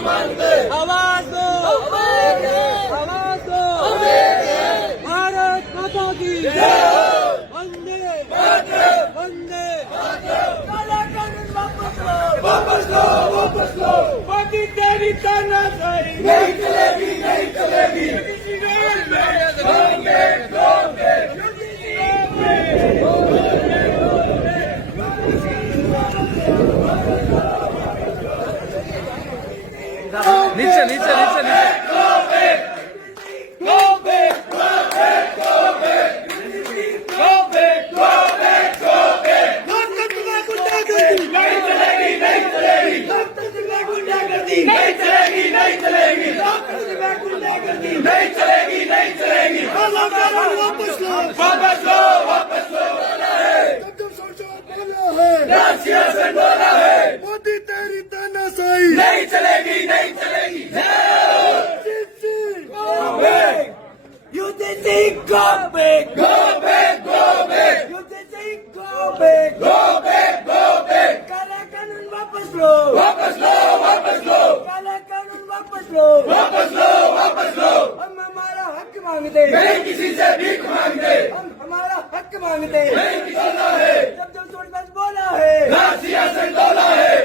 मांगते, आवाज दो, आवाज दो, भारत माता की वंदे वंदे। काला कानून वापस लो, वापस लो। मोदी तेरी तानाशाही नहीं चलेगी, नहीं चलेगी। नीचे नीचे नीचे नीचे वापस लो, वापस लो। बोला है मोदी तेरी तानाशाही नहीं चलेगी, नहीं चलेगी। UTC go back, go back, go back. UTC go back, go back, go back. काला कानून वापस लो, वापस लो, वापस लो। काला कानून वापस लो, वापस लो, वापस लो। हम हमारा हक मांगते, नहीं किसी से भीख मांगते। हम हमारा हक मांगते, नहीं किसी से है। जब सोनभद्र बोला है, सियासत बोला है।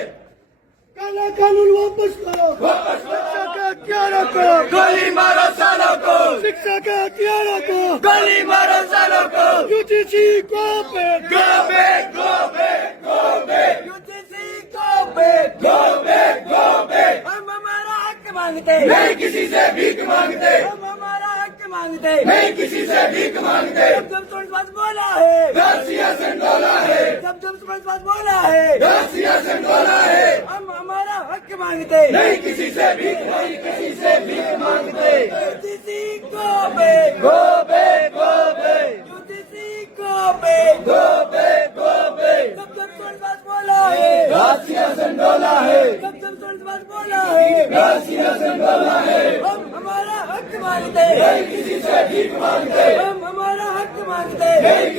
काला कानून वापस लो, वापस लो। शिक्षा का क्या रखो, गोली मारो सालों को, शिक्षा का क्या रखो, गोली मारो सालों को। यूजीसी को पे Go back, go back, go back. UTC go back, go back, go back. हम हमारा हक मांगते, नहीं किसी से भीख मांगते। हम हमारा हक मांगते, नहीं किसी से भीख मांगते। जब सोनभद्र बोला है, सियासत बोला है। जब सोनभद्र बोला है, सियासत बोला है। हम हमारा हक मांगते, नहीं किसी से भीख, नहीं किसी से भीख मांगते। UTC go back, go back, go back. UTC go back, go back, go back. जब सोनभद्र बोला है, सियासत बोला है। जब सोनभद्र बोला है, सियासत बोला है। हम हमारा हक मांगते, नहीं किसी से भीख मांगते। हम हमारा हक मांगते, नहीं